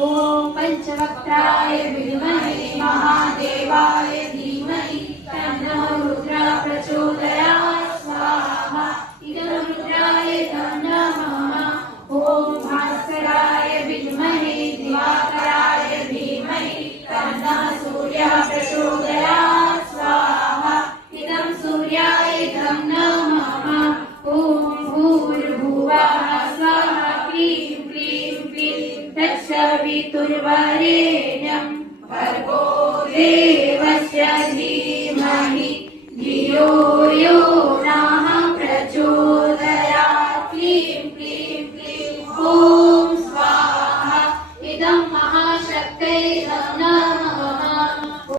ॐ पञ्चवक्त्राय विद्महे महादेवाय धीमहि तन्नो रुद्रः प्रचोदयात् स्वाहा। इदं रुद्राय नमः। ॐ भास्कराय विद्महे दिवाकराय धीमहि तन्नः सूर्यः प्रचोदयात् स्वाहा। इदं सूर्याय नमः। ॐ भूर्भुवः स्वः क्लीं क्लीं क्लीं तत्सवितुर्वरेण्यं भर्गो देवस्य धीमहि धियो यो नः प्रचोदयात्। क्लीं क्लीं क्लीं ॐ स्वाहा। इदं महाशक्तये